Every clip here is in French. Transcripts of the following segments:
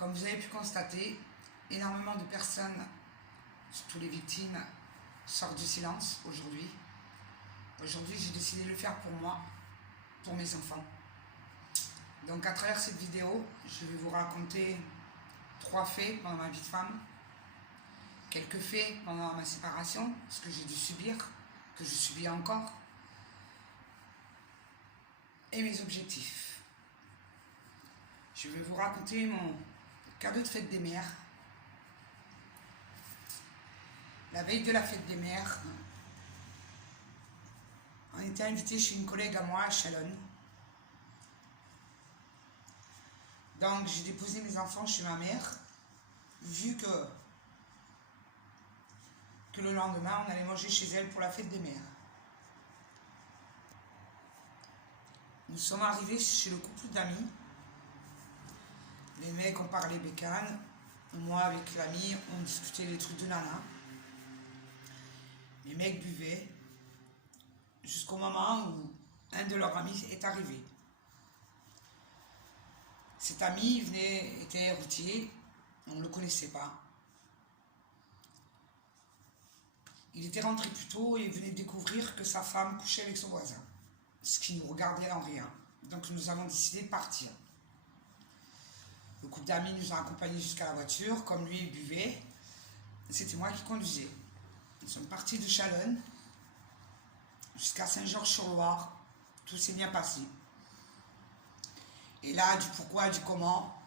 Comme vous avez pu constater, énormément de personnes, surtout les victimes, sortent du silence aujourd'hui. Aujourd'hui, j'ai décidé de le faire pour moi, pour mes enfants. Donc à travers cette vidéo, je vais vous raconter 3 faits pendant ma vie de femme, quelques faits pendant ma séparation, ce que j'ai dû subir, que je subis encore, et mes objectifs. Je vais vous raconter mon cadeau de fête des mères. La veille de la fête des mères, on était invité chez une collègue à moi à Chalonnes. Donc j'ai déposé mes enfants chez ma mère, vu que le lendemain on allait manger chez elle pour la fête des mères. Nous sommes arrivés chez le couple d'amis. Les mecs ont parlé bécane, moi avec l'ami on discutait des trucs de nana. Les mecs buvaient jusqu'au moment où un de leurs amis est arrivé. Cet ami était routier, on ne le connaissait pas. Il était rentré plus tôt et venait de découvrir que sa femme couchait avec son voisin, ce qui nous regardait en rien. Donc nous avons décidé de partir. Le couple d'amis nous a accompagnés jusqu'à la voiture, comme lui il buvait, c'était moi qui conduisais. Nous sommes partis de Chalonnes jusqu'à Saint-Georges-sur-Loire, tout s'est bien passé. Et là, du pourquoi, du comment,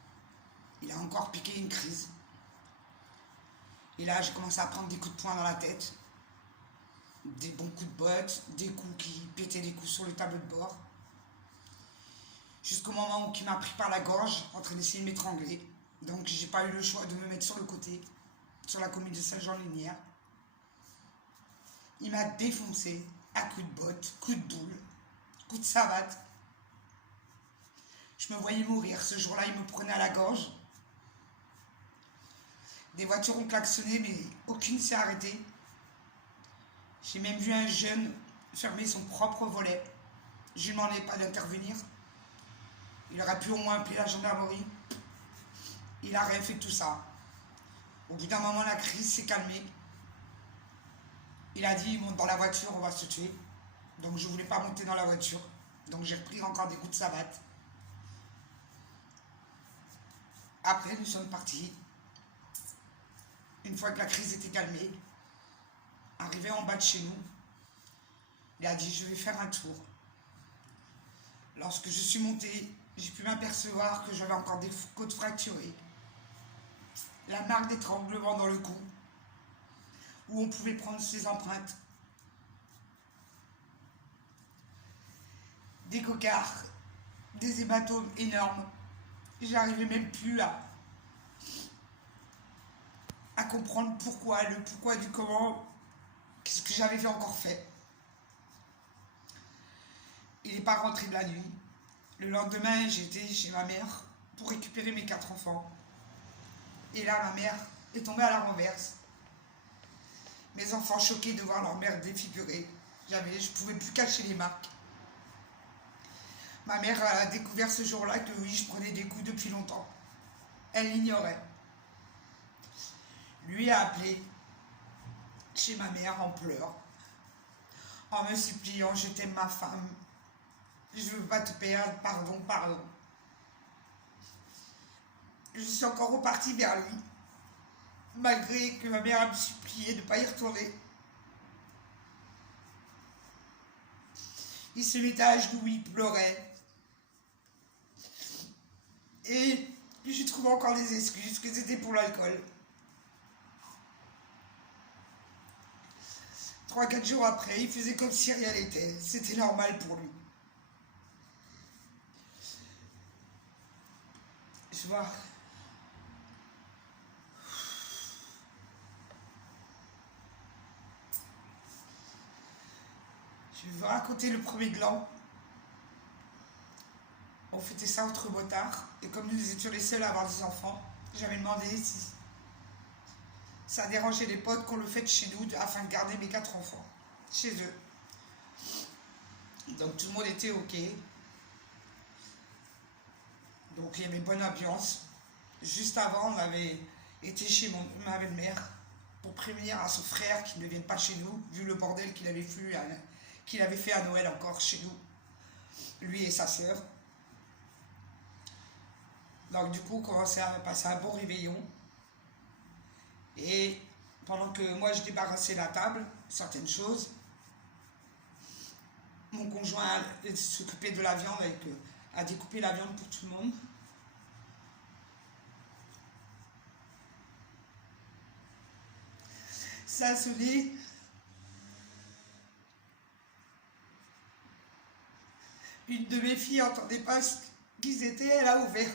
il a encore piqué une crise. Et là, j'ai commencé à prendre des coups de poing dans la tête, des bons coups de botte, des coups qui pétaient les coups sur le tableau de bord, jusqu'au moment où il m'a pris par la gorge, en train d'essayer de m'étrangler. Donc, j'ai pas eu le choix de me mettre sur le côté, sur la commune de Saint-Jean-Lumière. Il m'a défoncé à coups de botte, coups de boule, coups de savate. Je me voyais mourir. Ce jour-là, il me prenait à la gorge. Des voitures ont klaxonné, mais aucune s'est arrêtée. J'ai même vu un jeune fermer son propre volet. Je ne lui demandais pas d'intervenir. Il aurait pu au moins appeler la gendarmerie. Il n'a rien fait de tout ça. Au bout d'un moment, la crise s'est calmée. Il a dit, monte dans la voiture, on va se tuer. Donc je ne voulais pas monter dans la voiture. Donc j'ai repris encore des coups de savate. Après, nous sommes partis. Une fois que la crise était calmée, arrivé en bas de chez nous, il a dit, je vais faire un tour. Lorsque je suis montée, j'ai pu m'apercevoir que j'avais encore des côtes fracturées. La marque d'étranglement dans le cou, où on pouvait prendre ses empreintes. Des cocards, des hématomes énormes. J'arrivais même plus à comprendre pourquoi, le pourquoi du comment, qu'est-ce que j'avais encore fait. Il n'est pas rentré de la nuit. Le lendemain, j'étais chez ma mère pour récupérer mes 4 enfants. Et là, ma mère est tombée à la renverse. Mes enfants choqués de voir leur mère défigurée. Je ne pouvais plus cacher les marques. Ma mère a découvert ce jour-là que oui, je prenais des coups depuis longtemps. Elle l'ignorait. Lui a appelé chez ma mère en pleurs, en me suppliant, je t'aime ma femme, je ne veux pas te perdre, pardon, pardon. Je suis encore repartie vers lui, malgré que ma mère a me supplié de ne pas y retourner. Il se mettait à genoux, il pleurait. Et je trouvais encore des excuses, que c'était pour l'alcool. 3-4 jours après, il faisait comme si rien n'était. C'était normal pour lui. Je vois. Je vais vous raconter le premier gland. On fêtait ça entre motards. Et comme nous étions les seuls à avoir des enfants, j'avais demandé si ça dérangeait les potes qu'on le fête chez nous afin de garder mes 4 enfants chez eux. Donc tout le monde était ok. Donc il y avait bonne ambiance. Juste avant, on avait été chez ma belle-mère pour prévenir à son frère qu'il ne vienne pas chez nous, vu le bordel qu'il avait fait à Noël encore chez nous, lui et sa sœur. Donc du coup, on commençait à passer un bon réveillon. Et pendant que moi je débarrassais la table, certaines choses, mon conjoint s'occupait de la viande, a découpé la viande pour tout le monde. Ça a sonné. Une de mes filles n'entendait pas ce qu'ils étaient, elle a ouvert.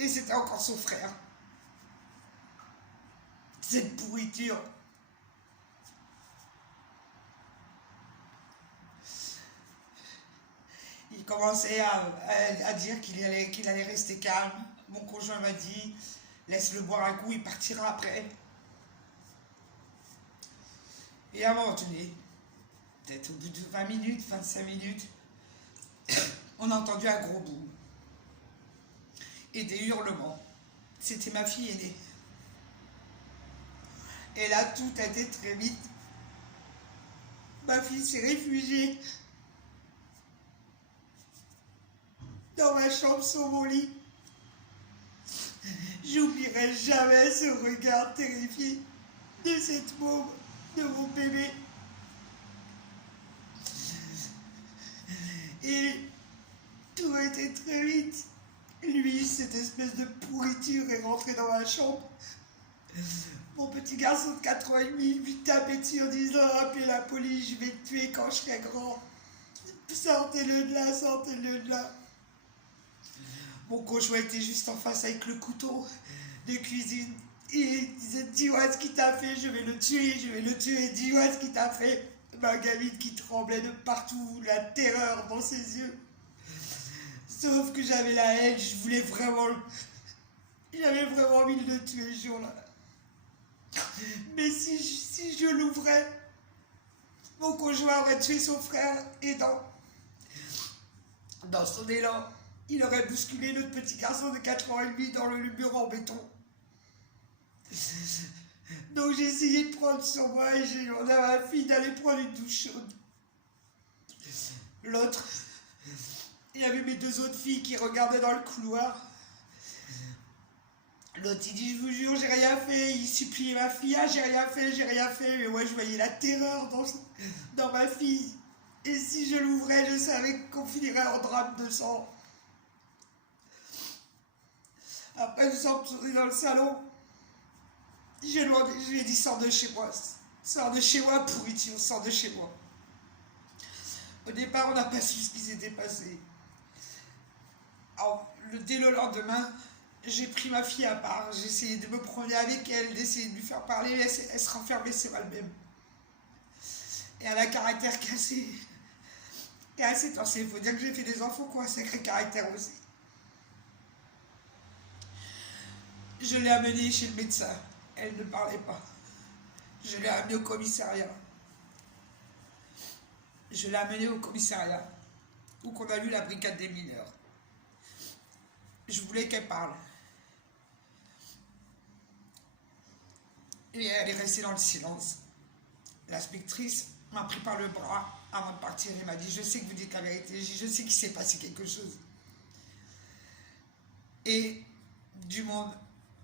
Et c'était encore son frère. Cette pourriture. Il commençait à dire qu'il allait rester calme. Mon conjoint m'a dit, laisse-le boire un coup, il partira après. Et à un moment donné, peut-être au bout de 20 minutes, 25 minutes, on a entendu un gros boom. Et des hurlements. C'était ma fille aînée. Et là, tout a été très vite. Ma fille s'est réfugiée dans ma chambre sur mon lit. J'oublierai jamais ce regard terrifié de cette môme, de mon bébé. Et tout a été très vite. Lui, cette espèce de pourriture est rentré dans ma chambre. Mon petit garçon de 4 ans et demi lui tapait dessus en disant « Appelez la police, je vais te tuer quand je serai grand. Sortez-le de là, sortez-le de là. » Mon conjoint était juste en face avec le couteau de cuisine. Et il disait « Dis-moi ce qu'il t'a fait, je vais le tuer, je vais le tuer, dis-moi ce qu'il t'a fait. » Ma gamine qui tremblait de partout, la terreur dans ses yeux. Sauf que j'avais la haine, j'avais vraiment envie de le tuer ce jour-là. Mais si je l'ouvrais, mon conjoint aurait tué son frère et dans son élan, il aurait bousculé notre petit garçon de 4 ans et demi dans le mur en béton. Donc j'ai essayé de prendre sur moi et j'ai demandé à ma fille d'aller prendre une douche chaude. L'autre, il y avait mes 2 autres filles qui regardaient dans le couloir. L'autre, il dit, je vous jure, j'ai rien fait. Il suppliait ma fille, ah, j'ai rien fait. Mais moi, je voyais la terreur dans ma fille. Et si je l'ouvrais, je savais qu'on finirait en drame de sang. Après, nous sommes retournés dans le salon. Je lui ai dit, sors de chez moi. Sors de chez moi, pourriture, sors de chez moi. Au départ, on n'a pas su ce qui s'était passé. Alors, dès le lendemain, j'ai pris ma fille à part, j'ai essayé de me promener avec elle, d'essayer de lui faire parler, elle se renfermait sur elle-même. Et elle a un caractère cassé. Et assez torsé, il faut dire que j'ai fait des enfants qui ont un sacré caractère aussi. Je l'ai amenée chez le médecin, elle ne parlait pas. Je l'ai amenée au commissariat. Où qu'on a vu la brigade des mineurs. Je voulais qu'elle parle. Et elle est restée dans le silence. L'inspectrice m'a pris par le bras avant de partir et m'a dit « Je sais que vous dites la vérité, je sais qu'il s'est passé quelque chose. » Et du monde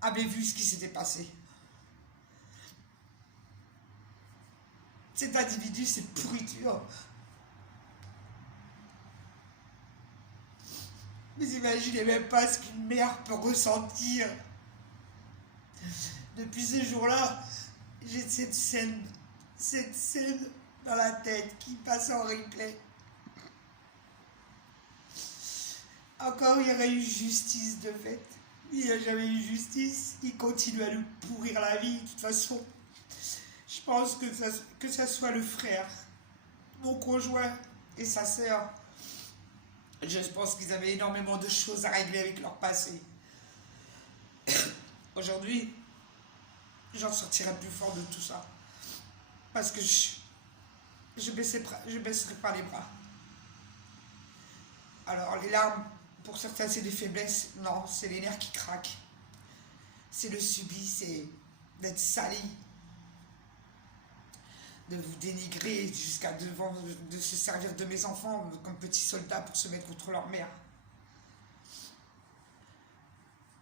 avait vu ce qui s'était passé. Cet individu, cette pourriture. Mais imaginez même pas ce qu'une mère peut ressentir. Depuis ce jour-là, j'ai cette scène dans la tête qui passe en replay. Encore, il y aurait eu justice de fait. Il n'y a jamais eu justice. Il continue à nous pourrir la vie. De toute façon, je pense que ça soit le frère, mon conjoint et sa sœur. Je pense qu'ils avaient énormément de choses à régler avec leur passé. Aujourd'hui, j'en sortirai plus fort de tout ça. Parce que je baisserai pas les bras. Alors les larmes Pour certains, c'est des faiblesses. Non, c'est les nerfs qui craquent. C'est le subis, c'est d'être sali, de vous dénigrer jusqu'à devant, de se servir de mes enfants comme petits soldats pour se mettre contre leur mère.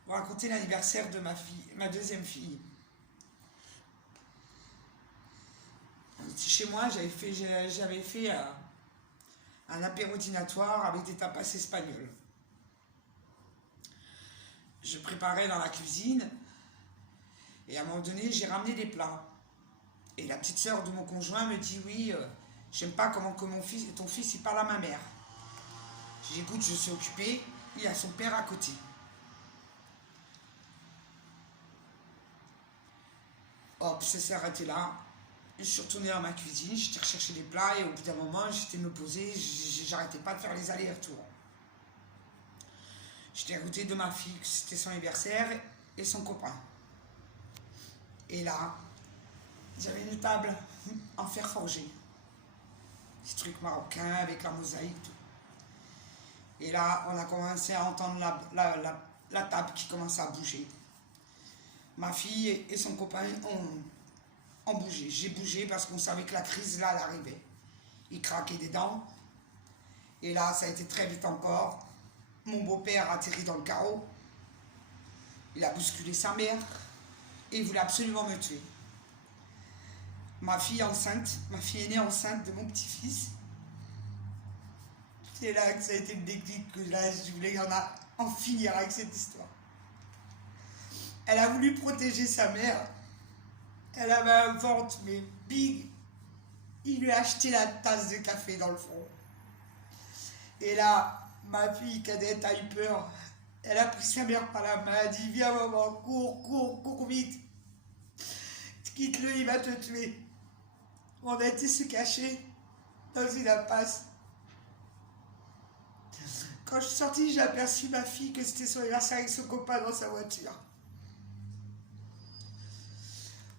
Vous raconter l'anniversaire de ma fille, ma deuxième fille. Chez moi, j'avais fait un apéro dînatoire avec des tapas espagnols. Je préparais dans la cuisine et à un moment donné, j'ai ramené des plats. Et la petite sœur de mon conjoint me dit oui, j'aime pas comment que ton fils il parle à ma mère. J'ai dit écoute, je suis occupée, il y a son père à côté. Hop, ça s'est arrêté là. Je suis retournée dans ma cuisine, j'étais rechercher des plats et au bout d'un moment, j'étais me poser, j'arrêtais pas de faire les allers-retours. J'étais à côté de ma fille, c'était son anniversaire et son copain. Et là, j'avais une table en fer forgé. Des trucs marocains avec la mosaïque. Tout. Et là, on a commencé à entendre la table qui commençait à bouger. Ma fille et son copain ont bougé. J'ai bougé parce qu'on savait que la crise, là, elle arrivait. Ils craquaient des dents. Et là, ça a été très vite encore. Mon beau-père a atterri dans le carreau. Il a bousculé sa mère. Et il voulait absolument me tuer. Ma fille aînée enceinte de mon petit-fils. C'est là que ça a été le déclic que là, je voulais en finir avec cette histoire. Elle a voulu protéger sa mère. Elle avait un ventre, mais big. Il lui a acheté la tasse de café dans le front. Et là, ma fille cadette a eu peur. Elle a pris sa mère par la main, elle a dit viens maman, cours vite. Quitte-le, il va te tuer. On a été se cacher dans une impasse. Quand je suis sortie, j'ai aperçu ma fille que c'était son anniversaire avec son copain dans sa voiture.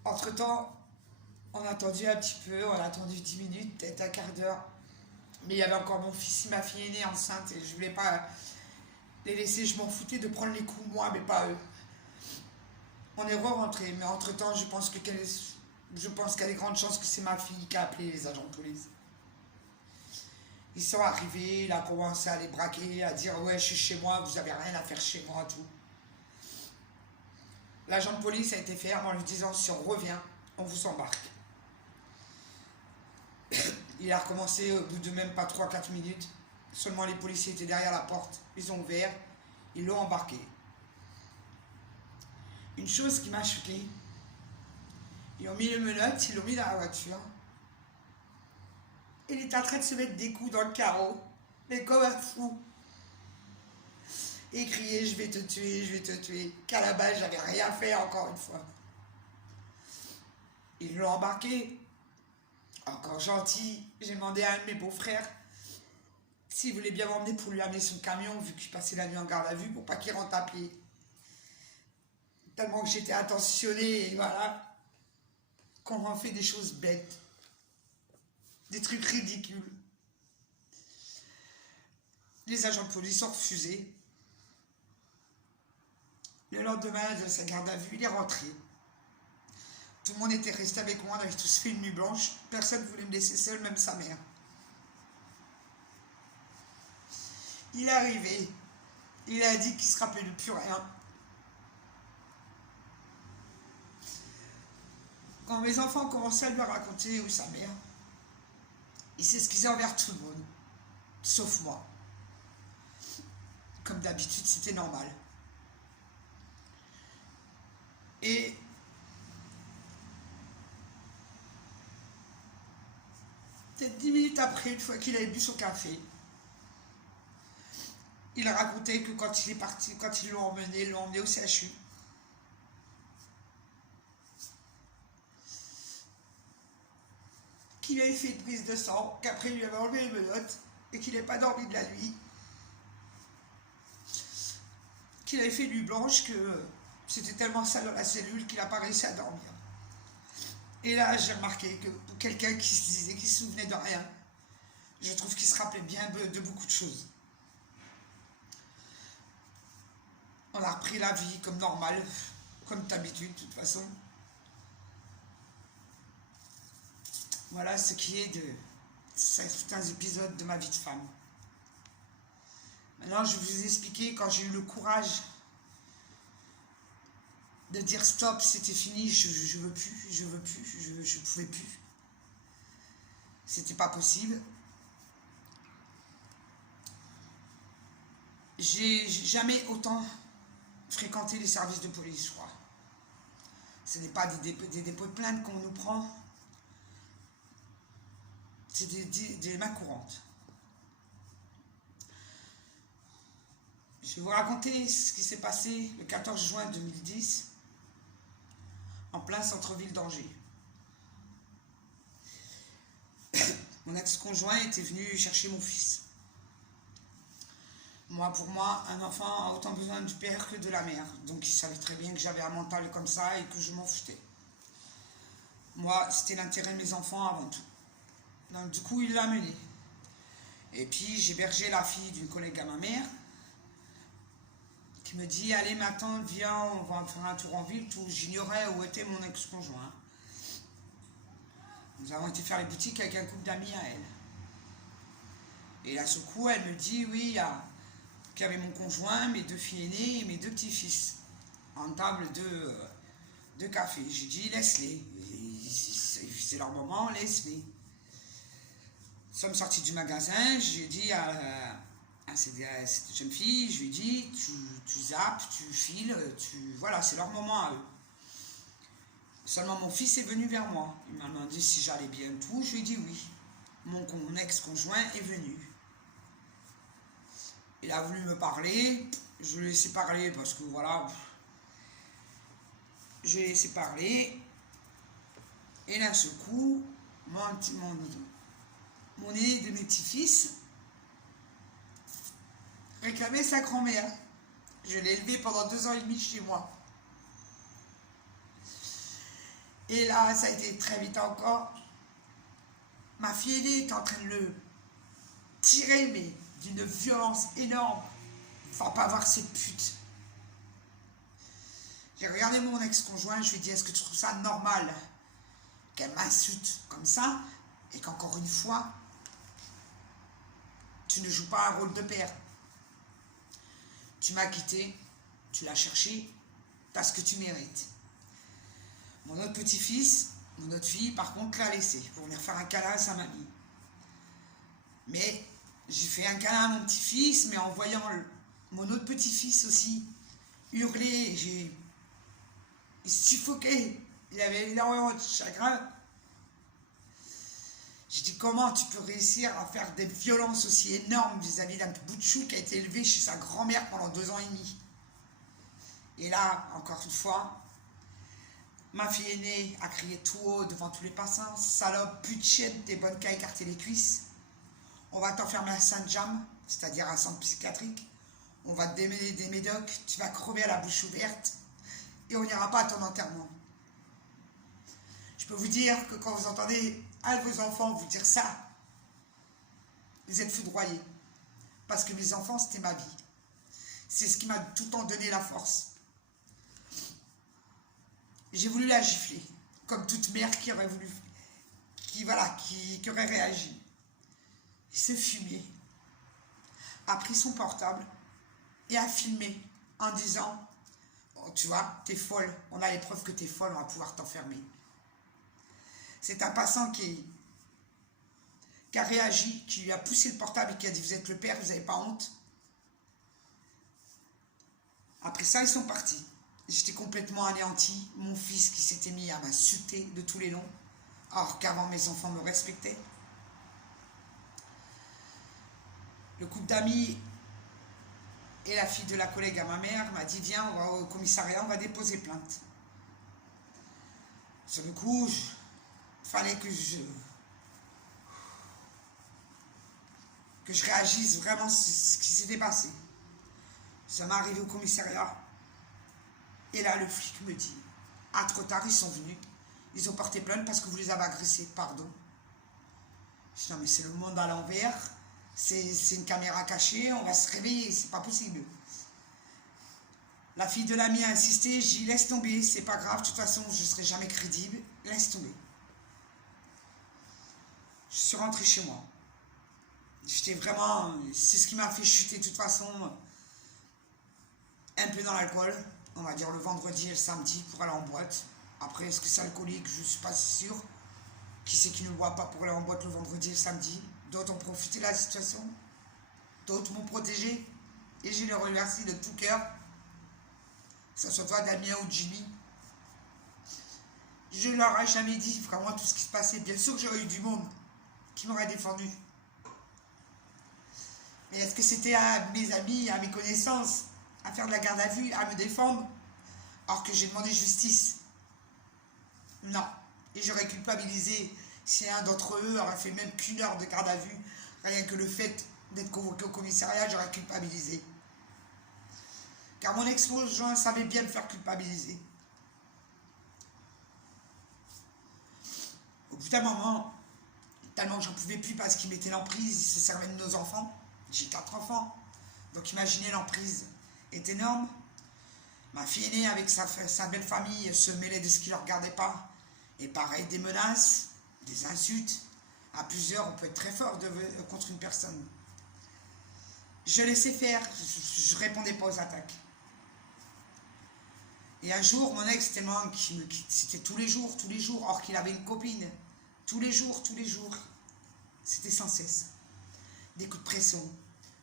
Entre-temps, on a attendu un petit peu, on a attendu 10 minutes, peut-être un quart d'heure. Mais il y avait encore mon fils et ma fille aînée enceinte et je voulais pas les laisser, je m'en foutais de prendre les coups moi, mais pas eux. On est re-rentré, mais entre-temps, je pense qu'il y a des grandes chances que c'est ma fille qui a appelé les agents de police. Ils sont arrivés, il a commencé à les braquer, à dire ouais, je suis chez moi, vous avez rien à faire chez moi, tout. L'agent de police a été ferme en lui disant si on revient, on vous embarque. Il a recommencé au bout de même pas 3-4 minutes. Seulement les policiers étaient derrière la porte, ils ont ouvert, ils l'ont embarqué. Une chose qui m'a choquée, ils ont mis les menottes, ils l'ont mis dans la voiture. Il était en train de se mettre des coups dans le carreau, mais comme un fou. Et crier je vais te tuer, je vais te tuer. Qu'à la base, j'avais rien fait encore une fois. Ils l'ont embarqué. Encore gentil, j'ai demandé à un de mes beaux-frères s'il voulait bien m'emmener pour lui amener son camion, vu qu'il passait la nuit en garde à vue, pour pas qu'il rentre à pied. Tellement que j'étais attentionnée, et voilà, qu'on en fait des choses bêtes. Des trucs ridicules. Les agents de police ont refusé. Le lendemain de sa garde à vue, il est rentré. Tout le monde était resté avec moi, on avait tous fait une nuit blanche. Personne ne voulait me laisser seule, même sa mère. Il est arrivé. Il a dit qu'il se rappelait de plus rien. Quand mes enfants ont commencé à lui raconter où sa mère, il s'excusait envers tout le monde, sauf moi. Comme d'habitude, c'était normal. Et peut-être 10 minutes après, une fois qu'il avait bu son café, il a raconté que quand il est parti, quand ils l'ont emmené au CHU. Qu'il avait fait une prise de sang, qu'après il lui avait enlevé les menottes et qu'il n'avait pas dormi de la nuit. Qu'il avait fait une nuit blanche que c'était tellement sale dans la cellule qu'il n'a pas réussi à dormir. Et là, j'ai remarqué que pour quelqu'un qui se disait qu'il se souvenait de rien, je trouve qu'il se rappelait bien de beaucoup de choses. On a repris la vie comme normal, comme d'habitude de toute façon. Voilà ce qui est de certains épisodes de ma vie de femme. Maintenant, je vais vous expliquer quand j'ai eu le courage de dire stop, c'était fini, je veux plus, je veux plus, je pouvais plus. C'était pas possible. J'ai jamais autant fréquenté les services de police, je crois. Ce n'est pas des dépôts de plainte qu'on nous prend, c'est des mains courantes. Je vais vous raconter ce qui s'est passé le 14 juin 2010 en plein centre-ville d'Angers. Mon ex-conjoint était venu chercher mon fils. Moi, pour moi, un enfant a autant besoin du père que de la mère. Donc il savait très bien que j'avais un mental comme ça et que je m'en foutais. Moi, c'était l'intérêt de mes enfants avant tout. Donc du coup, il l'a amené. Et puis, j'hébergeais la fille d'une collègue à ma mère qui me dit, allez, ma tante, viens, on va faire un tour en ville. J'ignorais où était mon ex-conjoint. Nous avons été faire les boutiques avec un couple d'amis à elle. Et là, ce coup, elle me dit, oui, qu'il y avait mon conjoint, mes 2 filles aînées et mes 2 petits-fils en table de café. J'ai dit, laisse-les. C'est leur moment, laisse-les. Nous sommes sortis du magasin, j'ai dit à cette jeune fille, je lui ai dit, tu zappes, tu files, voilà, c'est leur moment à eux. Seulement mon fils est venu vers moi. Il m'a demandé si j'allais bien tout. Je lui ai dit oui. Mon ex-conjoint est venu. Il a voulu me parler. Je lui ai laissé parler parce que voilà. Je lui ai laissé parler. Et d'un seul coup, mon aîné de mes petits-fils réclamait sa grand-mère. Je l'ai élevé pendant 2 ans et demi chez moi. Et là, ça a été très vite encore. Ma fille aînée est en train de le tirer, mais d'une violence énorme. Va pas voir cette pute. J'ai regardé mon ex-conjoint, je lui ai dit, est-ce que tu trouves ça normal qu'elle m'insulte comme ça et qu'encore une fois, tu ne joues pas un rôle de père. Tu m'as quitté, tu l'as cherché, parce que tu mérites. Mon autre petit-fils, mon autre fille, par contre, l'a laissé pour venir faire un câlin à sa mamie. Mais j'ai fait un câlin à mon petit-fils, mais en voyant mon autre petit-fils aussi hurler, il suffoquait, il avait énormément de chagrin. J'ai dit, comment tu peux réussir à faire des violences aussi énormes vis-à-vis d'un bout de chou qui a été élevé chez sa grand-mère pendant 2 ans et demi. Et là, encore une fois, ma fille aînée a crié tout haut devant tous les passants, salope, pute chienne, t'es bonne qu'à écarter les cuisses. On va t'enfermer à Saint-Jam, c'est-à-dire un centre psychiatrique. On va te démêler des médocs, tu vas crever à la bouche ouverte et on n'ira pas à ton enterrement. Je peux vous dire que quand vous entendez un de vos enfants vous dire ça, vous êtes foudroyés. Parce que mes enfants, c'était ma vie. C'est ce qui m'a tout le temps donné la force. J'ai voulu la gifler, comme toute mère qui aurait voulu, qui aurait réagi. Et ce fumier a pris son portable et a filmé en disant, oh, tu vois, t'es folle, on a les preuves que t'es folle, on va pouvoir t'enfermer. C'est un passant qui a réagi, qui lui a poussé le portable et qui a dit, vous êtes le père, vous n'avez pas honte. Après ça, ils sont partis. J'étais complètement anéantie. Mon fils qui s'était mis à m'insulter de tous les noms, alors qu'avant mes enfants me respectaient. Le couple d'amis et la fille de la collègue à ma mère m'a dit, viens, on va au commissariat, on va déposer plainte. Sur le coup, il fallait que je réagisse vraiment ce qui s'était passé. Ça m'est arrivé au commissariat. Et là, le flic me dit, ah, trop tard, ils sont venus. Ils ont porté plainte parce que vous les avez agressés. Pardon. Je dis, non, mais c'est le monde à l'envers. C'est une caméra cachée. On va se réveiller. C'est pas possible. La fille de l'ami a insisté, j'ai dit laisse tomber, c'est pas grave, de toute façon je ne serai jamais crédible, laisse tomber. Je suis rentrée chez moi. J'étais vraiment, c'est ce qui m'a fait chuter de toute façon un peu dans l'alcool, on va dire le vendredi et le samedi pour aller en boîte. Après, est-ce que c'est alcoolique? Je ne suis pas sûr. Qui c'est qui ne boit pas pour aller en boîte le vendredi et le samedi? D'autres ont profité de la situation. D'autres m'ont protégé. Et je les remercie de tout cœur. Que ce soit toi, Damien ou Jimmy. Je ne leur ai jamais dit vraiment tout ce qui se passait. Bien sûr que j'aurais eu du monde qui m'aurait défendu. Mais est-ce que c'était à mes amis, à mes connaissances, à faire de la garde à vue, à me défendre, alors que j'ai demandé justice? Non. Et j'aurais culpabilisé si un d'entre eux aurait fait même qu'une heure de garde à vue. Rien que le fait d'être convoqué au commissariat, j'aurais culpabilisé. Car mon ex-conjoint savait bien me faire culpabiliser. Au bout d'un moment, tellement que j'en pouvais plus parce qu'il mettait l'emprise, il se servait de nos enfants. J'ai 4 enfants. Donc imaginez, l'emprise est énorme. Ma fille aînée avec sa belle famille se mêlait de ce qui ne leur regardait pas. Et pareil, des menaces, des insultes. À plusieurs, on peut être très fort contre une personne. Je laissais faire, je ne répondais pas aux attaques. Et un jour, mon ex, tellement qu'il me quitte, c'était tous les jours, or qu'il avait une copine. Tous les jours. C'était sans cesse. Des coups de pression.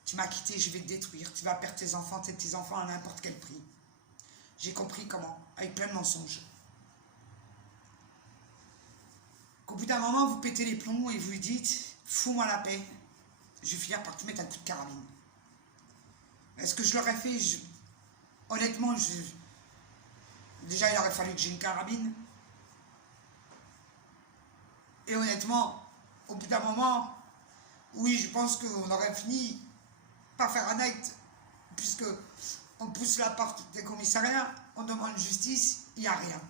Tu m'as quitté, je vais te détruire. Tu vas perdre tes petits-enfants à n'importe quel prix. J'ai compris comment, avec plein de mensonges. Qu'au bout d'un moment, vous pétez les plombs et vous lui dites « Fous-moi la paix, je vais finir par te mettre un coup de carabine. » Est-ce que je l'aurais fait? Honnêtement, déjà, il aurait fallu que j'ai une carabine. Et honnêtement, au bout d'un moment, oui, je pense qu'on aurait fini par faire un acte, puisque on pousse la porte des commissariats, on demande justice, il n'y a rien.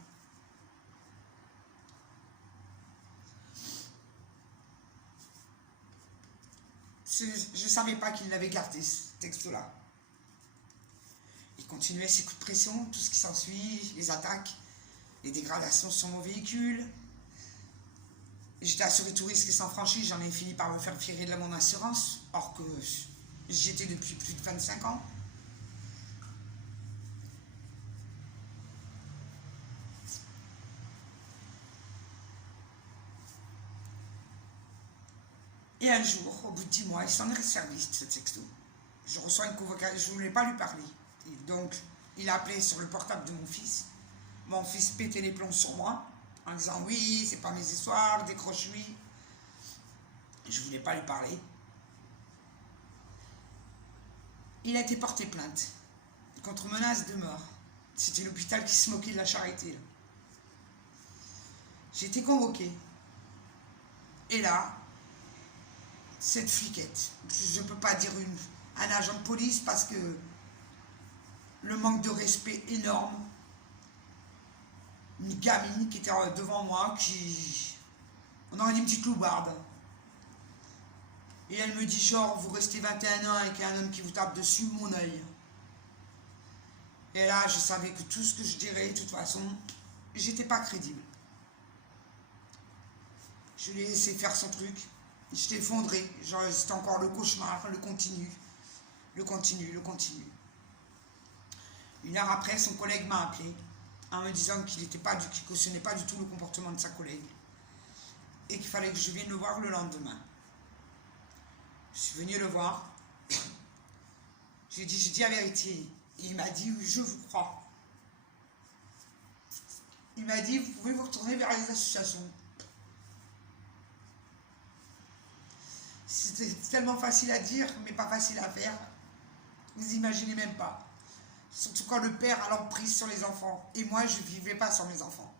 Je ne savais pas qu'il l'avait gardé, ce texte-là. Il continuait ses coups de pression, tout ce qui s'ensuit, les attaques, les dégradations sur mon véhicule. J'étais assuré tout risque et sans franchise, j'en ai fini par me faire virer de mon assurance, or que j'y étais depuis plus de 25 ans. Et un jour, au bout de 10 mois, il s'en est servi de ce texto. Je reçois une convocation, je ne voulais pas lui parler. Et donc, il a appelé sur le portable de mon fils. Mon fils pétait les plombs sur moi, en disant « Oui, c'est pas mes histoires, décroche-lui ». Je ne voulais pas lui parler. Il a été porté plainte contre menace de mort. C'était l'hôpital qui se moquait de la charité. J'ai été convoqué. Et là, cette fliquette, je ne peux pas dire un agent de police parce que le manque de respect énorme, une gamine qui était devant moi, on aurait dit une petite loubarde. Et elle me dit genre, vous restez 21 ans avec un homme qui vous tape dessus, mon œil. Et là, je savais que tout ce que je dirais, de toute façon, j'étais pas crédible. Je l'ai laissé faire son truc. J'étais effondré. Genre, c'était encore le cauchemar, le continu. Une heure après, son collègue m'a appelé en me disant qu'il cautionnait pas du tout le comportement de sa collègue. Et qu'il fallait que je vienne le voir le lendemain. Je suis venu le voir. J'ai dit la vérité. Et il m'a dit, je vous crois. Il m'a dit, vous pouvez vous retourner vers les associations. C'était tellement facile à dire, mais pas facile à faire. Vous imaginez même pas. Surtout quand le père a l'emprise sur les enfants. Et moi, je ne vivais pas sans mes enfants.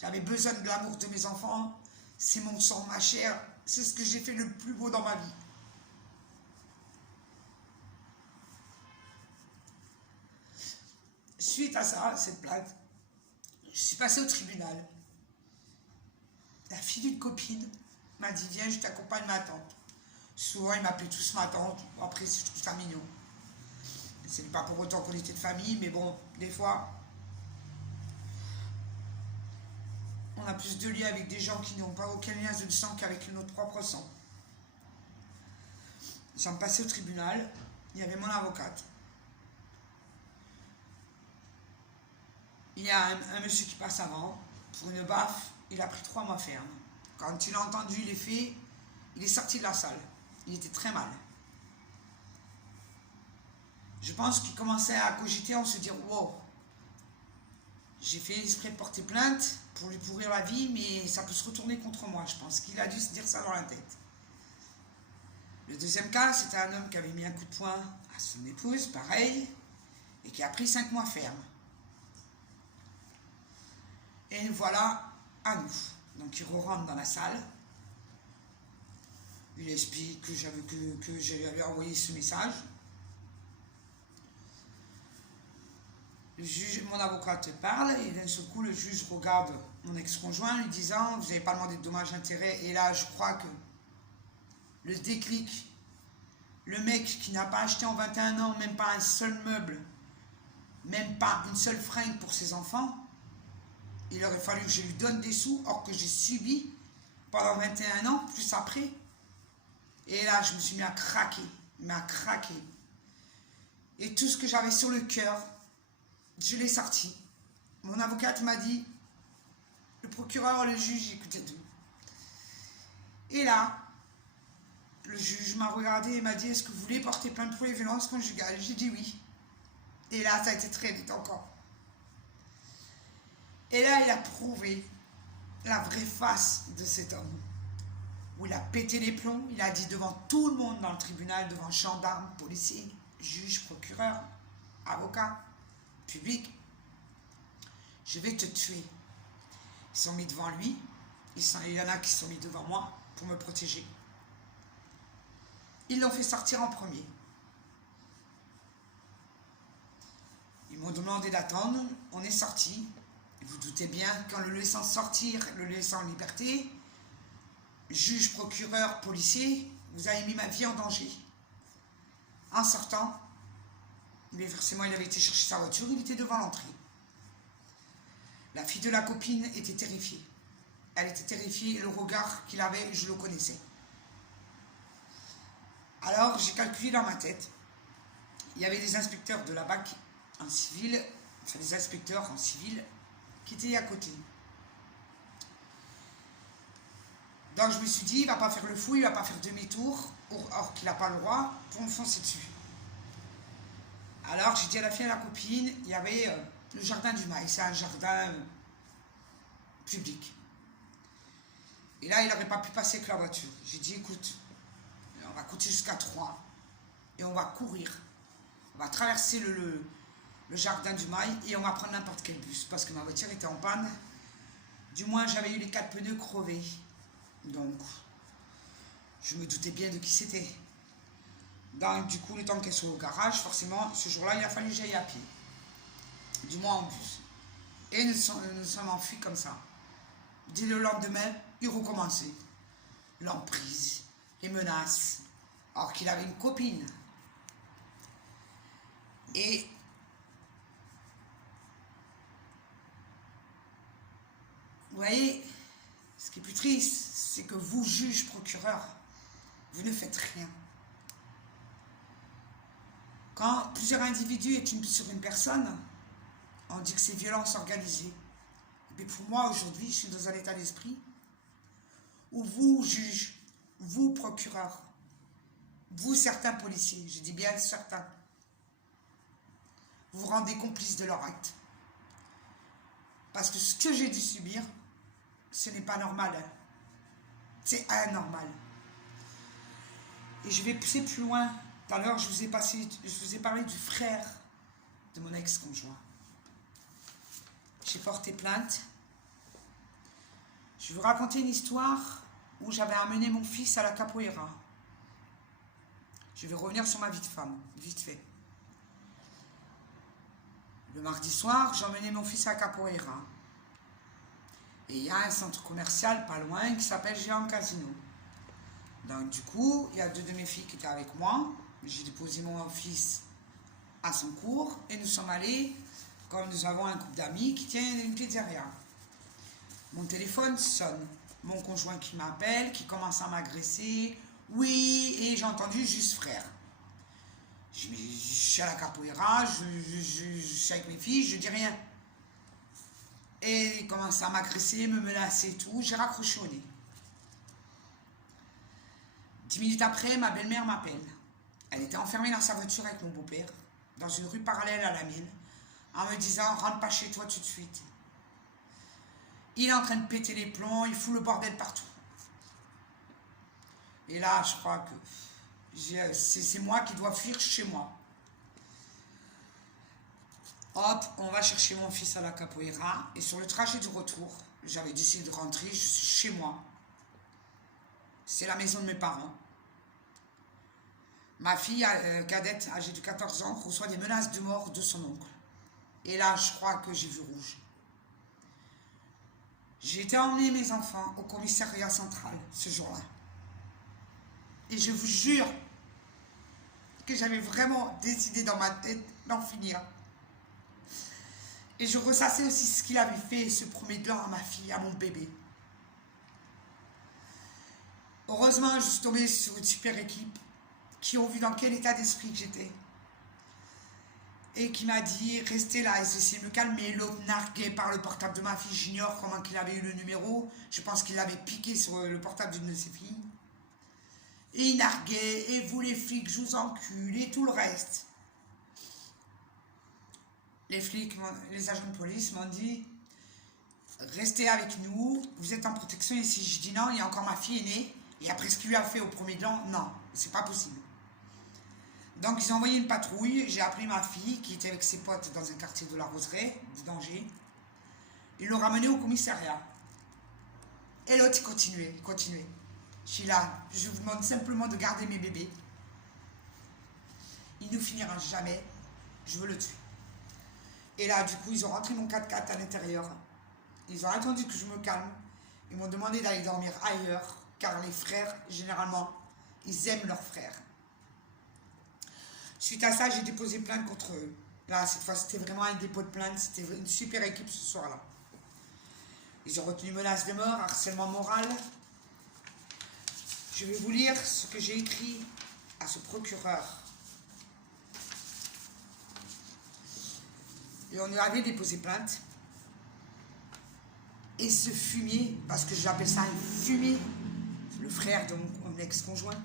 J'avais besoin de l'amour de mes enfants. C'est mon sang, ma chair. C'est ce que j'ai fait le plus beau dans ma vie. Suite à ça, cette plainte, je suis passée au tribunal. La fille d'une copine m'a dit, viens, je t'accompagne ma tante. Souvent, ils m'appelaient tous ma tante. Après, je trouve ça mignon. Ce n'est pas pour autant qu'on était de famille, mais bon, des fois, on a plus de liens avec des gens qui n'ont pas aucun lien de sang qu'avec notre propre sang. Nous sommes passés au tribunal, il y avait mon avocate. Il y a un monsieur qui passe avant, pour une baffe, il a pris 3 mois ferme. Quand il a entendu les faits, il est sorti de la salle. Il était très mal. Je pense qu'il commençait à cogiter, on se dit « Wow, j'ai fait exprès de porter plainte pour lui pourrir la vie, mais ça peut se retourner contre moi. » Je pense qu'il a dû se dire ça dans la tête. Le deuxième cas, c'était un homme qui avait mis un coup de poing à son épouse, pareil, et qui a pris 5 mois ferme. Et nous voilà à nous. Donc il rentre dans la salle. Il explique que j'avais envoyé ce message. Le juge, mon avocate parle et d'un seul coup le juge regarde mon ex-conjoint lui disant « Vous n'avez pas demandé de dommages-intérêts » et là je crois que le déclic, le mec qui n'a pas acheté en 21 ans même pas un seul meuble, même pas une seule fringue pour ses enfants, il aurait fallu que je lui donne des sous, or que j'ai subi pendant 21 ans, plus après. Et là, je me suis mis à craquer, Et tout ce que j'avais sur le cœur, je l'ai sorti. Mon avocate m'a dit, le procureur, le juge, écoutez tout. Et là, le juge m'a regardé et m'a dit, est-ce que vous voulez porter plainte pour les violences conjugales? J'ai dit oui. Et là, ça a été très vite encore. Et là, il a prouvé la vraie face de cet homme. Où il a pété les plombs, il a dit devant tout le monde dans le tribunal, devant gendarmes, policiers, juges, procureurs, avocats, public, je vais te tuer. Ils sont mis devant lui, il y en a qui sont mis devant moi pour me protéger. Ils l'ont fait sortir en premier. Ils m'ont demandé d'attendre, on est sorti. Vous doutez bien qu'en le laissant sortir, le laissant en liberté, juge, procureur, policier, vous avez mis ma vie en danger. En sortant, mais forcément il avait été chercher sa voiture, il était devant l'entrée. La fille de la copine était terrifiée. Elle était terrifiée et le regard qu'il avait, je le connaissais. Alors j'ai calculé dans ma tête, il y avait des inspecteurs de la BAC en civil, enfin des inspecteurs en civil, qui était à côté. Donc je me suis dit, il ne va pas faire le fou, il ne va pas faire demi-tour, or qu'il n'a pas le droit, pour me foncer dessus. Alors j'ai dit à la fille et à la copine, il y avait le jardin du Mail, c'est un jardin public. Et là, il n'aurait pas pu passer avec la voiture. J'ai dit, écoute, on va coûter jusqu'à 3 et on va courir. On va traverser le jardin du Mail et on va prendre n'importe quel bus parce que ma voiture était en panne. Du moins, j'avais eu les 4 pneus crevés. Donc, je me doutais bien de qui c'était. Donc, du coup, le temps qu'elle soit au garage, forcément, ce jour-là, il a fallu que j'aille à pied. Du moins en bus. Et nous sommes enfuis comme ça. Dès le lendemain, il recommençait. L'emprise, les menaces, alors qu'il avait une copine. Et vous voyez, ce qui est plus triste, c'est que vous, juges, procureurs, vous ne faites rien. Quand plusieurs individus sont sur une personne, on dit que c'est violence organisée. Mais pour moi, aujourd'hui, je suis dans un état d'esprit où vous, juges, vous, procureurs, vous, certains policiers, je dis bien certains, vous vous rendez complices de leur acte. Parce que ce que j'ai dû subir, ce n'est pas normal. C'est anormal. Et je vais pousser plus loin. Tout à l'heure, je vous ai parlé du frère de mon ex-conjoint. J'ai porté plainte. Je vais vous raconter une histoire où j'avais amené mon fils à la capoeira. Je vais revenir sur ma vie de femme, vite fait. Le mardi soir, j'ai emmené mon fils à la capoeira. Et il y a un centre commercial pas loin qui s'appelle Géant Casino. Donc du coup, il y a 2 de mes filles qui étaient avec moi. J'ai déposé mon fils à son cours et nous sommes allés, comme nous avons un couple d'amis qui tient une pizzeria. Mon téléphone sonne. Mon conjoint qui m'appelle, qui commence à m'agresser. Oui, et j'ai entendu juste frère. Je suis à la capoeira, je suis avec mes filles, je dis rien. Et il commence à m'agresser, me menacer et tout. J'ai raccroché au nez. 10 minutes après, ma belle-mère m'appelle. Elle était enfermée dans sa voiture avec mon beau-père, dans une rue parallèle à la mienne, en me disant « Rentre pas chez toi tout de suite ». Il est en train de péter les plombs, il fout le bordel partout. Et là, je crois que c'est moi qui dois fuir chez moi. Hop, on va chercher mon fils à la capoeira. Et sur le trajet du retour, j'avais décidé de rentrer, je suis chez moi. C'est la maison de mes parents. Ma fille cadette, âgée de 14 ans, reçoit des menaces de mort de son oncle. Et là, je crois que j'ai vu rouge. J'ai été emmener mes enfants au commissariat central ce jour-là. Et je vous jure que j'avais vraiment décidé dans ma tête d'en finir. Et je ressassais aussi ce qu'il avait fait, ce premier blanc à ma fille, à mon bébé. Heureusement, je suis tombée sur une super équipe qui ont vu dans quel état d'esprit que j'étais. Et qui m'a dit, restez là, et essayez de me calmer. L'autre narguait par le portable de ma fille, j'ignore comment il avait eu le numéro. Je pense qu'il l'avait piqué sur le portable d'une de ses filles. Et il narguait, et vous les flics, je vous encule, et tout le reste. Les flics, les agents de police m'ont dit, restez avec nous, vous êtes en protection ici. Je dis non, il y a encore ma fille aînée, et après ce qu'il lui a fait au premier blanc, non, c'est pas possible. Donc ils ont envoyé une patrouille, j'ai appelé ma fille qui était avec ses potes dans un quartier de la Roseraie, d'Angers. Ils l'ont ramenée au commissariat. Et l'autre, il continuait. Je suis là, je vous demande simplement de garder mes bébés. Il ne finira jamais, je veux le tuer. Et là, du coup, ils ont rentré mon 4x4 à l'intérieur. Ils ont attendu que je me calme. Ils m'ont demandé d'aller dormir ailleurs, car les frères, généralement, ils aiment leurs frères. Suite à ça, j'ai déposé plainte contre eux. Là, cette fois, c'était vraiment un dépôt de plainte. C'était une super équipe ce soir-là. Ils ont retenu menace de mort, harcèlement moral. Je vais vous lire ce que j'ai écrit à ce procureur. Et on avait déposé plainte. Et ce fumier, parce que j'appelle ça un fumier, le frère de mon ex-conjoint,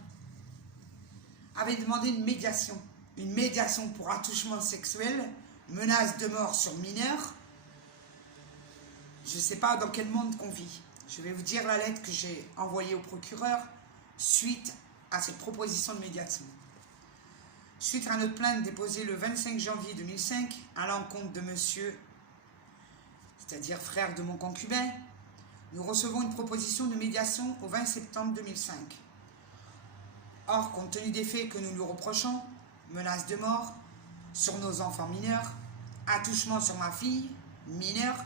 avait demandé une médiation. Une médiation pour attouchement sexuel, menace de mort sur mineur. Je ne sais pas dans quel monde qu'on vit. Je vais vous dire la lettre que j'ai envoyée au procureur suite à cette proposition de médiation. Suite à notre plainte déposée le 25 janvier 2005 à l'encontre de monsieur, c'est-à-dire frère de mon concubin, nous recevons une proposition de médiation au 20 septembre 2005. Or, compte tenu des faits que nous lui reprochons, menace de mort sur nos enfants mineurs, attouchement sur ma fille mineure,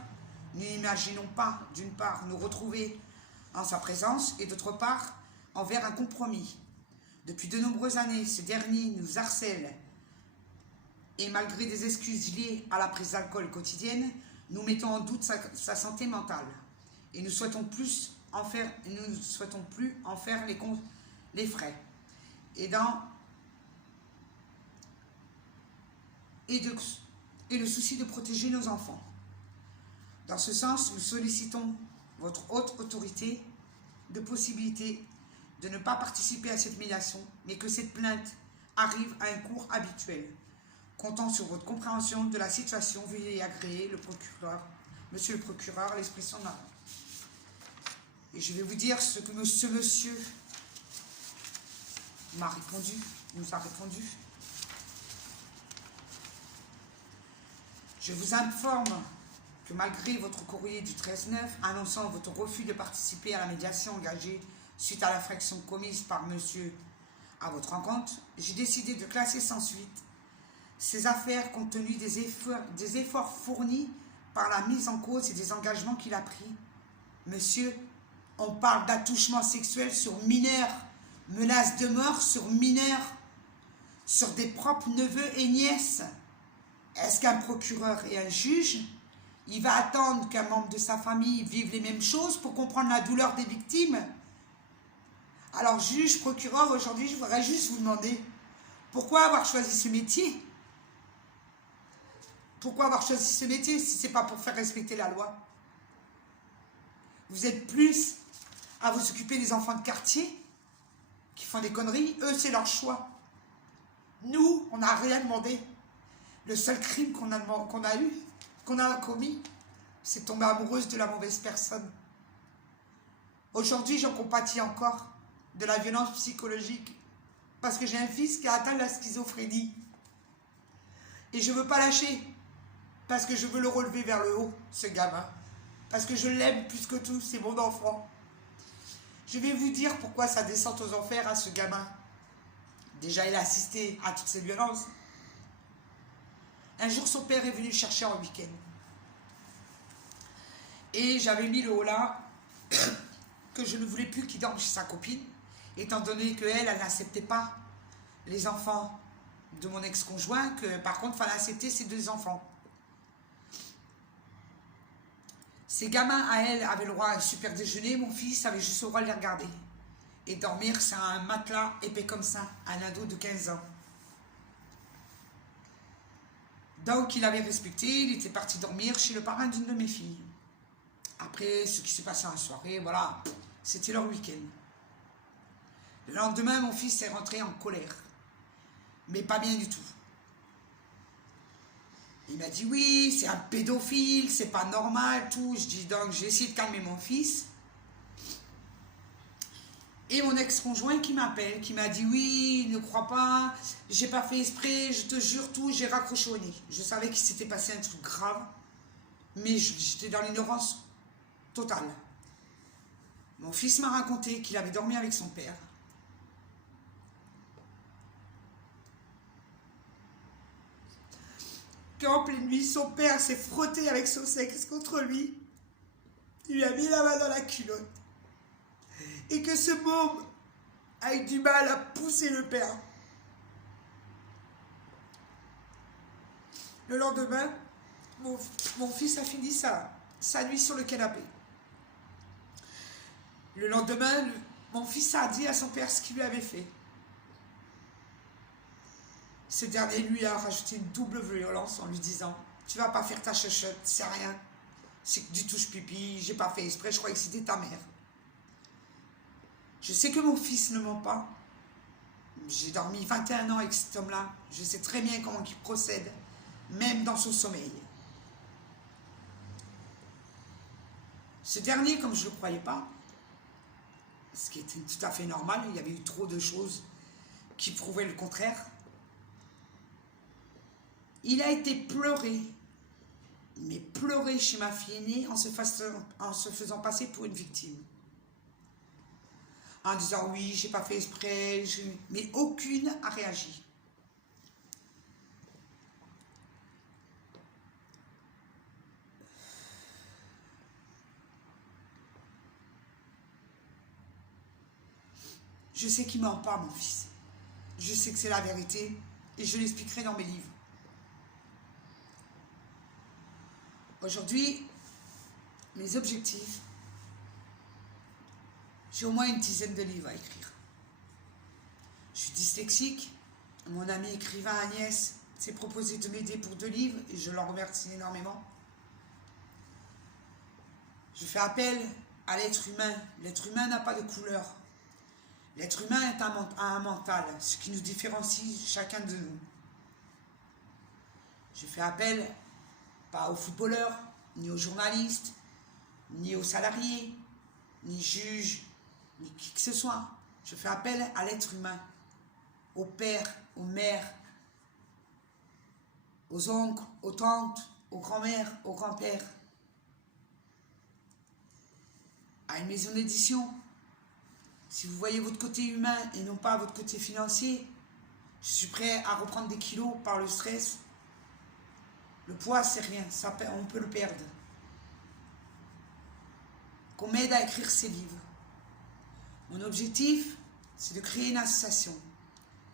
nous n'imaginons pas, d'une part, nous retrouver en sa présence et d'autre part, envers un compromis. Depuis de nombreuses années, ce dernier nous harcèle et malgré des excuses liées à la prise d'alcool quotidienne, nous mettons en doute sa santé mentale et nous souhaitons plus en faire les frais. Et le souci de protéger nos enfants. Dans ce sens, nous sollicitons votre haute autorité de possibilité de ne pas participer à cette médiation, mais que cette plainte arrive à un cours habituel. Comptant sur votre compréhension de la situation, veuillez agréer le procureur, monsieur le procureur, l'expression de la... Et je vais vous dire ce que ce monsieur m'a répondu, nous a répondu. Je vous informe que malgré votre courrier du 13/9 annonçant votre refus de participer à la médiation engagée suite à l'infraction commise par monsieur à votre encontre, j'ai décidé de classer sans suite ces affaires compte tenu des efforts fournis par la mise en cause et des engagements qu'il a pris. Monsieur, on parle d'attouchement sexuel sur mineurs, menace de mort sur mineurs, sur des propres neveux et nièces. Est-ce qu'un procureur et un juge, il va attendre qu'un membre de sa famille vive les mêmes choses pour comprendre la douleur des victimes? Alors, juge, procureur, aujourd'hui, je voudrais juste vous demander, pourquoi avoir choisi ce métier? Pourquoi avoir choisi ce métier si ce n'est pas pour faire respecter la loi? Vous êtes plus à vous occuper des enfants de quartier qui font des conneries. Eux, c'est leur choix. Nous, on n'a rien demandé. Le seul crime qu'on a commis, c'est tomber amoureuse de la mauvaise personne. Aujourd'hui, j'en compatis encore de la violence psychologique parce que j'ai un fils qui a atteint la schizophrénie. Et je ne veux pas lâcher parce que je veux le relever vers le haut, ce gamin. Parce que je l'aime plus que tout, c'est mon enfant. Je vais vous dire pourquoi sa descente aux enfers à ce gamin. Déjà, il a assisté à toutes ces violences. Un jour, son père est venu le chercher en week-end. Et j'avais mis le holà que je ne voulais plus qu'il dorme chez sa copine, étant donné qu'elle, elle n'acceptait pas les enfants de mon ex-conjoint, que par contre, il fallait accepter ses 2 enfants. Ces gamins, à elle, avaient le droit à un super déjeuner. Mon fils avait juste le droit de les regarder. Et dormir sur un matelas épais comme ça, un ado de 15 ans. Donc, il avait respecté, il était parti dormir chez le parrain d'une de mes filles. Après, ce qui s'est passé en soirée, voilà, c'était leur week-end. Le lendemain, mon fils est rentré en colère. Mais pas bien du tout. Il m'a dit, oui, c'est un pédophile, c'est pas normal, tout. Je dis, donc, j'ai essayé de calmer mon fils. Et mon ex-conjoint qui m'appelle, qui m'a dit, oui, ne crois pas, j'ai pas fait exprès, je te jure tout, j'ai raccroché au nez. Je savais qu'il s'était passé un truc grave, mais j'étais dans l'ignorance totale. Mon fils m'a raconté qu'il avait dormi avec son père. Qu'en pleine nuit, son père s'est frotté avec son sexe contre lui. Il lui a mis la main dans la culotte. Et que ce môme a eu du mal à pousser le père. Le lendemain, mon fils a fini sa nuit sur le canapé. Le lendemain, mon fils a dit à son père ce qu'il lui avait fait. Ce dernier lui a rajouté une double violence en lui disant « Tu vas pas faire ta chuchote, c'est rien. C'est que du touche-pipi, j'ai pas fait exprès, je croyais que c'était ta mère. » Je sais que mon fils ne ment pas. J'ai dormi 21 ans avec cet homme-là. Je sais très bien comment il procède, même dans son sommeil. Ce dernier, comme je ne le croyais pas, ce qui était tout à fait normal, il y avait eu trop de choses qui prouvaient le contraire, il a été pleuré, mais pleuré chez ma fille aînée en se faisant passer pour une victime. En disant oui, j'ai pas fait exprès, mais aucune a réagi. Je sais qu'il ment pas, mon fils. Je sais que c'est la vérité et je l'expliquerai dans mes livres. Aujourd'hui, mes objectifs, j'ai au moins une dizaine de livres à écrire. Je suis dyslexique. Mon ami écrivain Agnès s'est proposé de m'aider pour 2 livres et je l'en remercie énormément. Je fais appel à l'être humain. L'être humain n'a pas de couleur. L'être humain a un mental, ce qui nous différencie chacun de nous. Je fais appel pas aux footballeurs, ni aux journalistes, ni aux salariés, ni juges, ni qui que ce soit. Je fais appel à l'être humain, aux pères, aux mères, aux oncles, aux tantes, aux grands-mères, aux grands-pères, à une maison d'édition. Si vous voyez votre côté humain et non pas votre côté financier, je suis prêt à reprendre des kilos par le stress. Le poids, c'est rien, on peut le perdre. Qu'on m'aide à écrire ces livres. Mon objectif, c'est de créer une association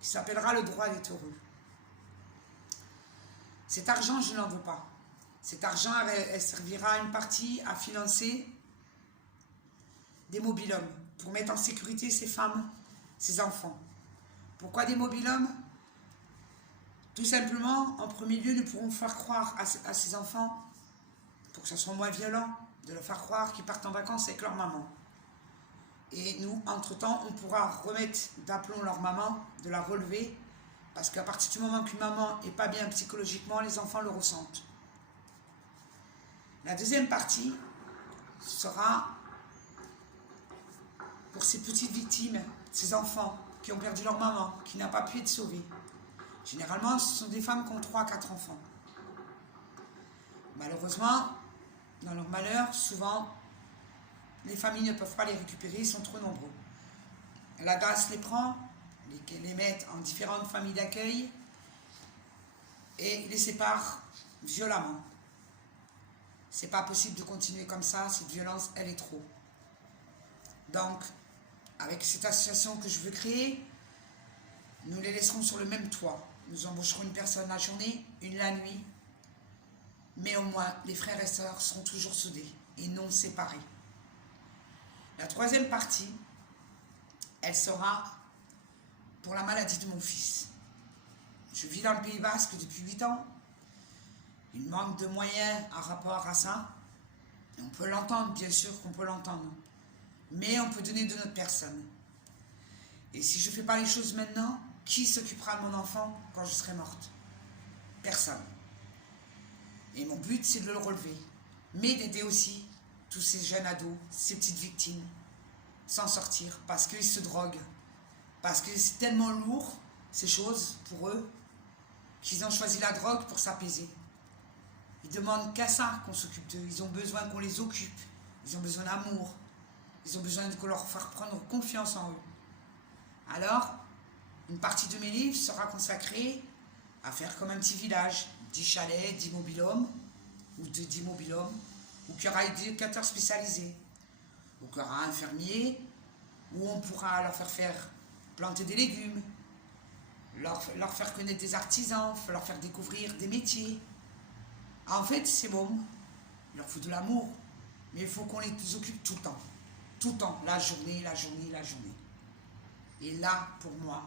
qui s'appellera Le Droit d'être heureux. Cet argent, je n'en veux pas. Cet argent, elle servira une partie à financer des mobil-hommes pour mettre en sécurité ces femmes, ces enfants. Pourquoi des mobil-hommes? Tout simplement, en premier lieu, nous pourrons faire croire à ces enfants, pour que ce soit moins violent, de leur faire croire qu'ils partent en vacances avec leur maman. Et nous, entre-temps, on pourra remettre d'aplomb leur maman, de la relever, parce qu'à partir du moment qu'une maman n'est pas bien psychologiquement, les enfants le ressentent. La deuxième partie sera pour ces petites victimes, ces enfants qui ont perdu leur maman, qui n'a pas pu être sauvés. Généralement, ce sont des femmes qui ont 3 à 4 enfants. Malheureusement, dans leur malheur, souvent, les familles ne peuvent pas les récupérer, ils sont trop nombreux. La grâce les prend, les met en différentes familles d'accueil et les sépare violemment. C'est pas possible de continuer comme ça, cette violence, elle est trop. Donc, avec cette association que je veux créer, nous les laisserons sur le même toit. Nous embaucherons une personne la journée, une la nuit, mais au moins les frères et sœurs seront toujours soudés et non séparés. La troisième partie, elle sera pour la maladie de mon fils. Je vis dans le Pays Basque depuis 8 ans. Il manque de moyens en rapport à ça. Et on peut l'entendre, bien sûr qu'on peut l'entendre. Mais on peut donner de notre personne. Et si je ne fais pas les choses maintenant, qui s'occupera de mon enfant quand je serai morte? Personne. Et mon but, c'est de le relever. Mais d'aider aussi tous ces jeunes ados, ces petites victimes, s'en sortir. Parce qu'ils se droguent. Parce que c'est tellement lourd, ces choses, pour eux, qu'ils ont choisi la drogue pour s'apaiser. Ils demandent qu'à ça qu'on s'occupe d'eux. Ils ont besoin qu'on les occupe. Ils ont besoin d'amour. Ils ont besoin de leur faire prendre confiance en eux. Alors, une partie de mes livres sera consacrée à faire comme un petit village, 10 chalets, 10 mobil-hommes, ou 10 mobil-hommes, où il y aura des éducateurs spécialisés, où il y aura un fermier, où on pourra leur faire planter des légumes, leur faire connaître des artisans, leur faire découvrir des métiers. En fait, c'est bon, il leur faut de l'amour, mais il faut qu'on les occupe tout le temps. Tout le temps, la journée, la journée, la journée. Et là, pour moi,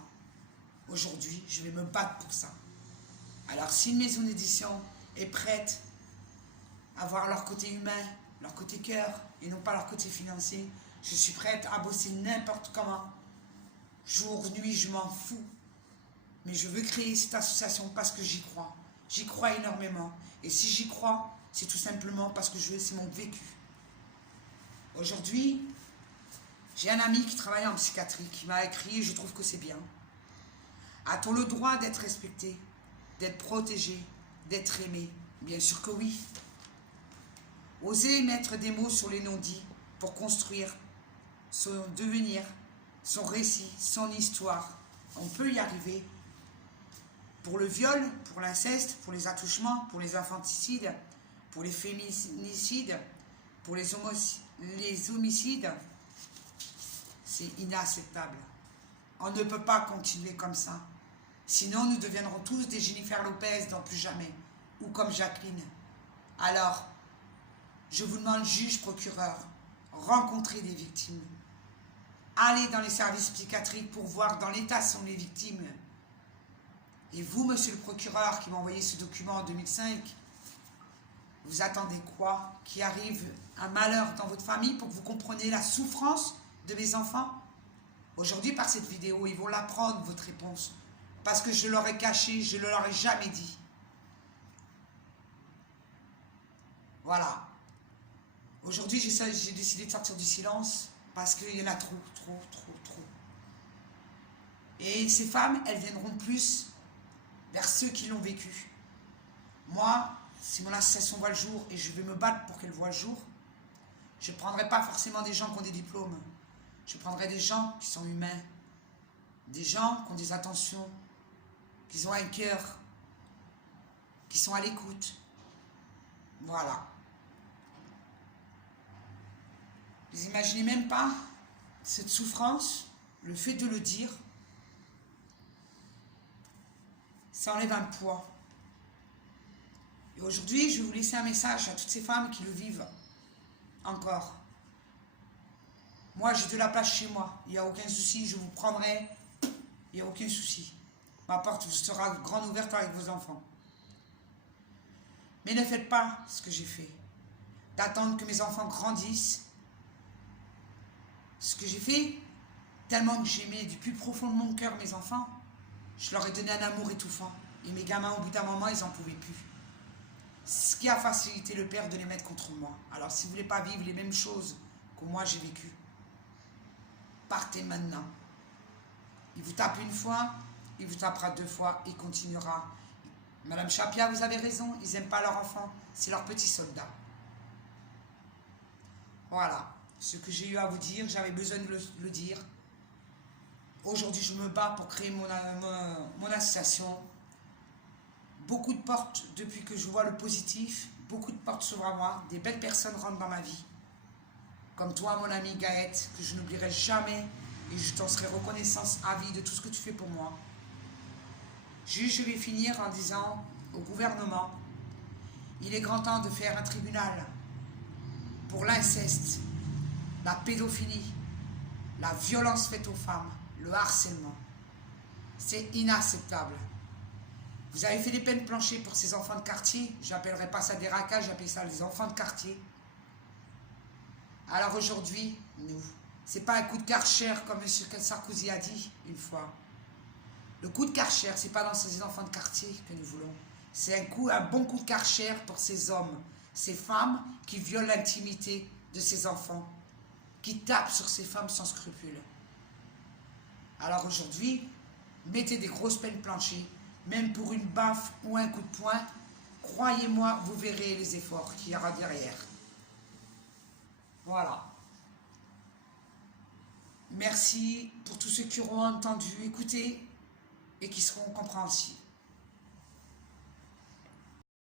aujourd'hui, je vais me battre pour ça. Alors, si une maison d'édition est prête à voir leur côté humain, leur côté cœur, et non pas leur côté financier, je suis prête à bosser n'importe comment. Jour, nuit, je m'en fous. Mais je veux créer cette association parce que j'y crois. J'y crois énormément. Et si j'y crois, c'est tout simplement parce que c'est mon vécu. Aujourd'hui, j'ai un ami qui travaille en psychiatrie qui m'a écrit, et je trouve que c'est bien. A-t-on le droit d'être respecté, d'être protégé, d'être aimé? Bien sûr que oui. Oser mettre des mots sur les non-dits pour construire son devenir, son récit, son histoire. On peut y arriver. Pour le viol, pour l'inceste, pour les attouchements, pour les infanticides, pour les féminicides, pour les homicides, c'est inacceptable. On ne peut pas continuer comme ça. Sinon, nous deviendrons tous des Jennifer Lopez dans Plus Jamais, ou comme Jacqueline. Alors, je vous demande, juge, procureur, rencontrez des victimes. Allez dans les services psychiatriques pour voir dans l'état sont les victimes. Et vous, monsieur le procureur, qui m'a envoyé ce document en 2005, vous attendez quoi? Qu'il arrive un malheur dans votre famille pour que vous compreniez la souffrance de mes enfants? Aujourd'hui, par cette vidéo, ils vont l'apprendre, votre réponse. Parce que je leur ai caché, je ne leur ai jamais dit. Voilà. Aujourd'hui, j'ai décidé de sortir du silence parce qu'il y en a trop. Et ces femmes, elles viendront plus vers ceux qui l'ont vécu. Moi, si mon association voit le jour et je vais me battre pour qu'elle voit le jour, je ne prendrai pas forcément des gens qui ont des diplômes. Je prendrai des gens qui sont humains, des gens qui ont des attentions, qui ont un cœur, qui sont à l'écoute. Voilà. Vous imaginez même pas cette souffrance, le fait de le dire, ça enlève un poids. Aujourd'hui, je vais vous laisser un message à toutes ces femmes qui le vivent encore. Moi, j'ai de la place chez moi. Il n'y a aucun souci, je vous prendrai. Il n'y a aucun souci. Ma porte vous sera grande ouverte avec vos enfants. Mais ne faites pas ce que j'ai fait. D'attendre que mes enfants grandissent. Ce que j'ai fait, tellement que j'aimais du plus profond de mon cœur mes enfants, je leur ai donné un amour étouffant. Et mes gamins, au bout d'un moment, ils n'en pouvaient plus. Ce qui a facilité le père de les mettre contre moi. Alors, si vous ne voulez pas vivre les mêmes choses que moi j'ai vécues, partez maintenant. Il vous tape une fois, il vous tapera 2 fois, il continuera. Madame Chapia, vous avez raison, ils n'aiment pas leur enfant, c'est leur petit soldat. Voilà, ce que j'ai eu à vous dire, j'avais besoin de le dire. Aujourd'hui, je me bats pour créer mon association. Beaucoup de portes, depuis que je vois le positif, beaucoup de portes s'ouvrent à moi, des belles personnes rentrent dans ma vie. Comme toi, mon ami Gaët, que je n'oublierai jamais et je t'en serai reconnaissance à vie de tout ce que tu fais pour moi. Juste, je vais finir en disant au gouvernement, il est grand temps de faire un tribunal pour l'inceste, la pédophilie, la violence faite aux femmes, le harcèlement. C'est inacceptable. Vous avez fait des peines planchées pour ces enfants de quartier. J'appellerai pas ça des racailles, j'appelle ça les enfants de quartier. Alors aujourd'hui, nous, c'est pas un coup de Karcher comme M. Sarkozy a dit une fois. Le coup de Karcher, c'est pas dans ces enfants de quartier que nous voulons. C'est un bon coup de Karcher pour ces hommes, ces femmes qui violent l'intimité de ces enfants, qui tapent sur ces femmes sans scrupule. Alors aujourd'hui, mettez des grosses peines planchées, même pour une baffe ou un coup de poing, croyez-moi, vous verrez les efforts qu'il y aura derrière. Voilà. Merci pour tous ceux qui auront entendu, écouté et qui seront compréhensifs.